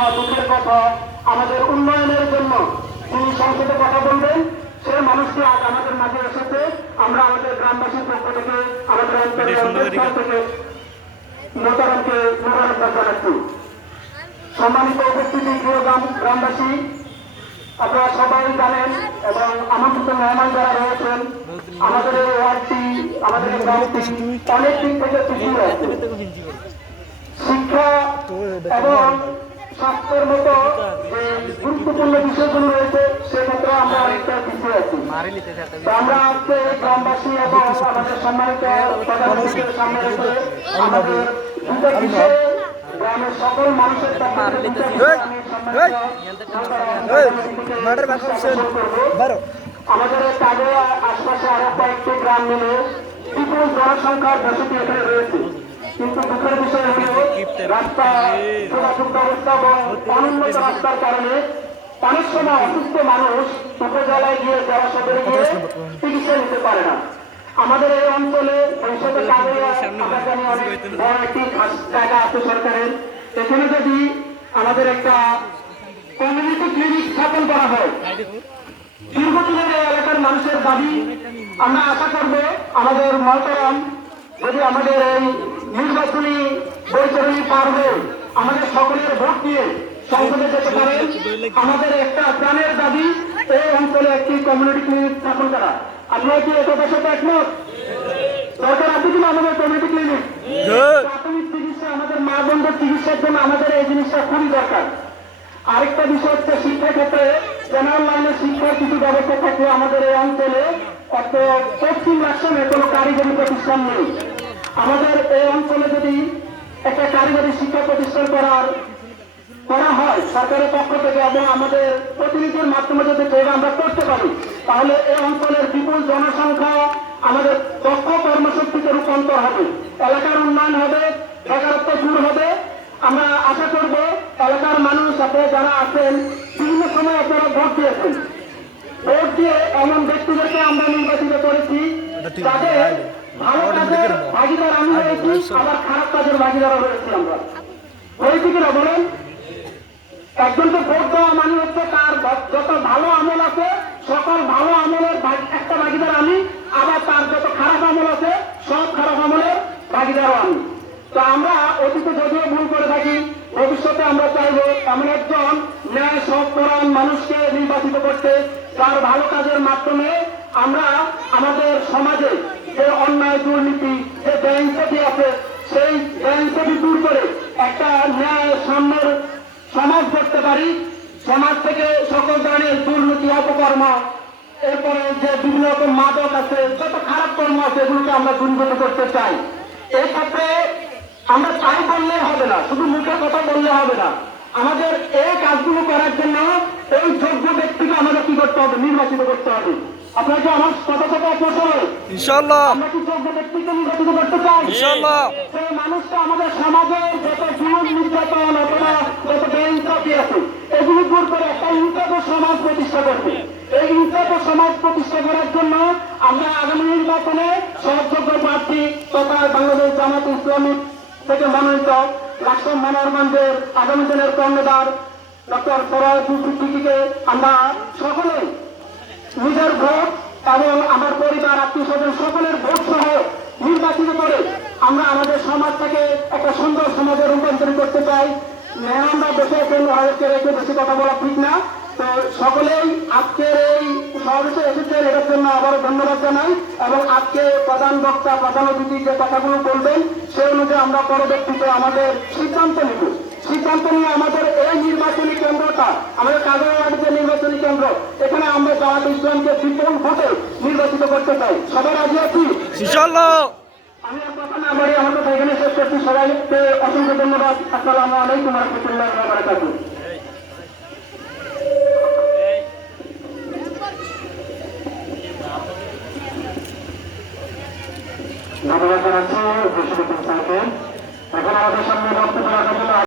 কথা, দুঃখের কথা, আমাদের উন্নয়নের জন্য যিনি সংসদে কথা বলবেন সে মানুষটি আজ আমাদের মাঝে এসেছে। আমরা আমাদের গ্রামবাসীর পক্ষ থেকে আমাদের অঞ্চলের থেকে মোতারামকে মোবারকবাদ জানাচ্ছি। সম্মানিত উপস্থিতি প্রিয় গ্রামবাসী, আপনারা সবাই জানেন এবং আমন্ত্রিত মেহমান যারা রয়েছেন, আমাদের এই ওয়ার্ডটি, আমাদের এই গ্রামটি অনেক দিক থেকে পিছিয়ে আছে। শিক্ষা এবং স্বাস্থ্যের মতো যে গুরুত্বপূর্ণ বিষয়গুলো রয়েছে সেক্ষেত্রে আমরা অনেকটা পিছিয়ে আছি। আমরা আজকে গ্রামবাসী এবং আমাদের সম্মানিত প্রধানমন্ত্রীর সামনে রেখে আমাদের দুটো বিষয়ে গ্রামের সকল মানুষের আমাদের তাদের আশপাশে আরো কয়েকটি গ্রাম মিলে বিপুল জনসংখ্যার বসতি এখানে রয়েছে, কিন্তু দুঃখের বিষয় হল রাস্তা যোগাযোগ ব্যবস্থা এবং অনুন্নত রাস্তার কারণে অনেক সময় অসুস্থ মানুষ উপজেলায় গিয়ে জেলা সদরে গিয়ে চিকিৎসা নিতে পারে না। আমাদের এই অঞ্চলে ভবিষ্যতে বড় একটি জায়গা আছে সরকারের, এখানে যদি আমাদের একটা কমিউনিটি ক্লিনিক স্থাপন করা হয়, দীর্ঘদিনের এই এলাকার মানুষের দাবি। আমরা আশা করব আমাদের মহতরম যদি আমাদের এই নির্বাচনী বৈতরণী পার হয়ে আমাদের সকলের ভোট দিয়ে সংসদে যেতে পারেন। আমাদের একটা প্রাণের দাবি এই অঞ্চলে একটি কমিউনিটি ক্লিনিক স্থাপন করা। আপনারা কি এটার সাথে একমত? দরকার আছে কিনা আমাদের কমিউনিটি ক্লিনিক? প্রাথমিক চিকিৎসা, আমাদের মা বোনদের চিকিৎসার জন্য আমাদের এই জিনিসটা খুবই দরকার। আরেকটা বিষয় হচ্ছে শিক্ষা ক্ষেত্রে জেনারেল লাইনের শিক্ষার কিছু ব্যবস্থা থাকলে আমাদের এই অঞ্চলে অত পশ্চিম রাষ্ট্রে কোনো কারিগরি প্রতিষ্ঠান নেই। আমাদের এই অঞ্চলে যদি একটা কারিগরি শিক্ষা প্রতিষ্ঠান করা হয় সরকারের পক্ষ থেকে এবং আমাদের প্রতিনিধির মাধ্যমে যদি আমরা করতে পারি, তাহলে এই অঞ্চলের বিপুল জনসংখ্যা আমাদের দক্ষ কর্মশক্তিতে রূপান্তর হবে, এলাকার উন্নয়ন হবে, বেকারত্ব দূর হবে। আমরা আশা করব এলাকার মানুষ আপনারা যারা আছেন বিভিন্ন সময় আপনারা ভোট দিয়েছেন, ভোট দিয়ে এমন ব্যক্তিদেরকে আমরা নির্বাচিত করেছি যাদের ভালো কাজের ভাগিদার আমি হয়েছি, আবার খারাপ কাজের ভাগিদারও রয়েছি। আমরা হয়েছি কিনা বলেন? একজনকে ভোট দেওয়া মানে হচ্ছে তার যত ভালো আমল আছে সকল ভালো আমলের একটা ভাগিদার আমি, আবার তার যত খারাপ আমল আছে সব খারাপ আমলের ভাগিদারও আমি। তো আমরা অতীতে যদিও ভুল করে থাকি, ভবিষ্যতে আমরা চাইব এমন একজন ন্যায় সৎপরায়ণ মানুষকে নির্বাচিত করতে, যার ভালো কাজের মাধ্যমে আমরা আমাদের সমাজে যে অন্যায় দুর্নীতি যে বেআইনসাফি আছে সেই বেআইনসাফি দূর করে একটা ন্যায় সাম্যের সমাজ করতে পারি। সমাজ থেকে সকল ধরনের দুর্নীতি অপকর্ম, এরপরে যে বিভিন্ন রকম মাদক আছে, যত খারাপ কর্ম আছে এগুলোকে আমরা দূরীভূত করতে চাই। এই ক্ষেত্রে আমরা তাই বললে হবে না, শুধু মুখে কথা বললে হবে না। আমাদের এই কাজগুলো করার জন্য এই যোগ্য ব্যক্তিকে আমাদের কি করতে হবে? নির্বাচিত করতে হবে। আপনারা কি আমার কথা সাথে একমত হবে? ইনশাআল্লাহ। আমরা কি যোগ্য ব্যক্তিকে নির্বাচিত করতে চাই? ইনশাআল্লাহ। সেই মানুষটা আমাদের সমাজের যত জুলুম নির্যাতন অথবা যত বেআইনসাফি আছে এগুলো দূর করে একটা ইনসাফ সমাজ প্রতিষ্ঠা করবে। এই ইনসাফ সমাজ প্রতিষ্ঠা করার জন্য আমরা আগামী নির্বাচনে সহযোগ্য প্রার্থী তথা বাংলাদেশ জামাত ইসলামী থেকে মনোনীত লাকসাম মনোহরগঞ্জের আগামী দিনের কর্ণধার ডক্টর সিদ্দিকীকে আমরা সকলে নিজের ভোট এবং আমার পরিবার আত্মীয় স্বজন সকলের ভোট সহ নির্বাচিত করে আমরা আমাদের সমাজ থেকে একটা সুন্দর সমাজে রূপান্তরিত করতে চাই। আমরা বসে ওদেরকে রেখে বেশি কথা বলা ঠিক না। তো সকলেই আজকের এই সমাবেশে এসেছেন, এটার জন্য আবারও ধন্যবাদ জানাই এবং আজকে প্রধান বক্তা প্রধান অতিথি যে কথাগুলো বলবেন সেই অনুযায়ী আমরা পরবর্তীতে আমাদের সিদ্ধান্ত নিব। সিদ্ধান্ত নিয়ে আমাদের এই নির্বাচনী কেন্দ্রটা আমাদের কাজের যে নির্বাচনী কেন্দ্র এখানে আমরা জামাত ইসলামকে বিপুল ভোটে নির্বাচিত করতে চাই। সবাই রাজি আছি? ইনশাআল্লাহ। আমি কথা না বলি আমার কথা এখানে শেষ করছি। সবাইকে অসংখ্য ধন্যবাদ। আসসালামু আলাইকুম ওয়া রাহমাতুল্লাহি ওয়া বারাকাতুহু।